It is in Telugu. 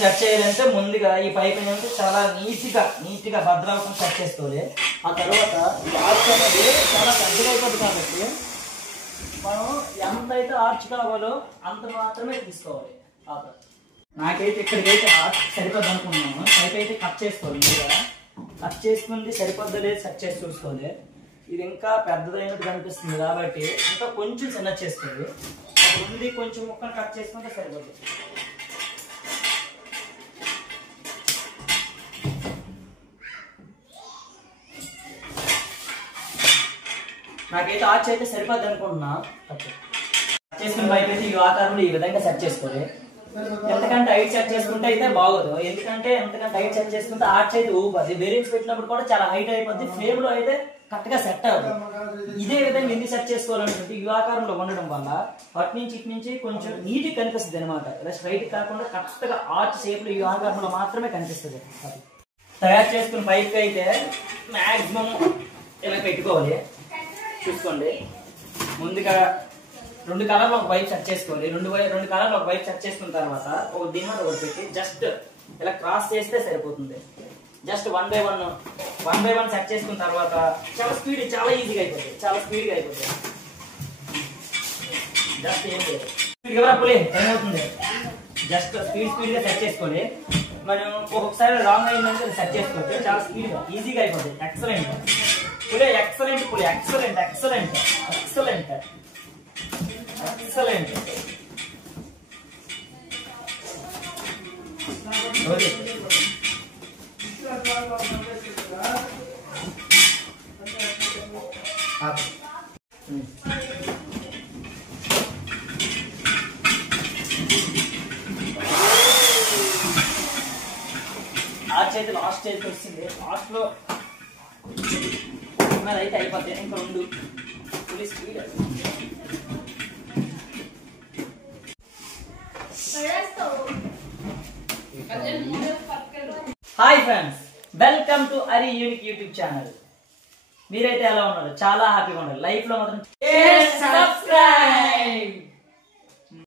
సెట్ చేయాలంటే ముందుగా ఈ పైప్ ఏంటంటే చాలా నీట్గా భద్రవకం సెట్ చేసుకోవాలి. ఆ తర్వాత ఈ ఆర్చ్ అనేది చాలా పెద్దగా అయిపోతుంది కాబట్టి మనం ఎంతైతే ఆర్చ్ కావాలో అంత మాత్రమే తీసుకోవాలి. నాకైతే ఇక్కడికైతే ఆర్చ్ సరిపోద్ది అనుకున్నాను. పైప్ అయితే కట్ చేసుకోవాలి. ముందుగా కట్ చేసుకుంది సరిపోద్దా లేదు సెట్ చేసి చూసుకోవాలి. ఇది ఇంకా పెద్దదైనట్టు కనిపిస్తుంది కాబట్టి ఇంకా కొంచెం చిన్న చేసుకోవాలి. ముందు కొంచెం ముక్కను కట్ చేసుకుంటే సరిపోతుంది. నాకైతే ఆర్చ్ అయితే సరిపోద్ది అనుకుంటున్నా. కట్ చేసుకున్న పైప్ అయితే ఈ ఆకారంలో ఈ విధంగా సెట్ చేసుకోవాలి. ఎంతకంటే హైట్ సెట్ చేసుకుంటే అయితే బాగోదు. ఎందుకంటే ఎంతకంటే హైట్ సెట్ చేసుకుంటే ఆర్చ్ అయితే ఊపది. బేరింగ్స్ పెట్టినప్పుడు కూడా చాలా హైట్ అయిపోద్ది. ఫ్రేమ్ లో అయితే కరెక్ట్ గా సెట్ అవ్వదు. ఇదే విధంగా ఎందుకు సెట్ చేసుకోవాలనుకుంటే ఈ ఆకారంలో ఉండడం వల్ల అటు నుంచి ఇటు నుంచి కొంచెం నీట్ కనిపిస్తుంది అనమాట. ఇలా స్ట్రైట్ కాకుండా కరెక్ట్ గా ఆర్చ్ షేప్ లో ఈ ఆకారంలో మాత్రమే కనిపిస్తుంది. తయారు చేసుకున్న పైప్ అయితే మాక్సిమం ఇలా పెట్టుకోవాలి. చూసుకోండి, ముందుగా 2 కలర్లు ఒక పైప్ సెట్ చేసుకోవాలి. 2 కలర్లు ఒక పైప్ సెట్ చేసుకున్న తర్వాత ఒక దీని మీద ఒకటి పెట్టి జస్ట్ ఇలా క్రాస్ చేస్తే సరిపోతుంది. జస్ట్ 1 by 1 సెట్ చేసుకున్న తర్వాత చాలా ఈజీగా అయిపోతుంది. చాలా స్పీడ్గా అయిపోతుంది. జస్ట్ ఏం లేదు, స్పీడ్గా పులి టైం అవుతుంది. జస్ట్ స్పీడ్గా సెట్ చేసుకోవాలి. మనం ఒక్కొక్కసారి రాంగ్ అయిందంటే సెట్ చేసుకోవచ్చు. చాలా స్పీడ్గా ఈజీగా అయిపోతుంది. ఎక్సలెంట్ పులి, ఎక్సలెంట్ పులి, excellent excellent excellent excellent. Arch అయితే లాస్ట్ స్టేజ్కి వచ్చింది. లాస్ట్ లో అయితే అయిపోతాయి. ఇంకా 2 full speed. Hi friends, welcome to Ari unique YouTube channel. మీరైతే ఎలా ఉన్నారు? చాలా హ్యాపీగా ఉన్నారు. లైఫ్ లో మాత్రం సబ్స్క్రైబ్.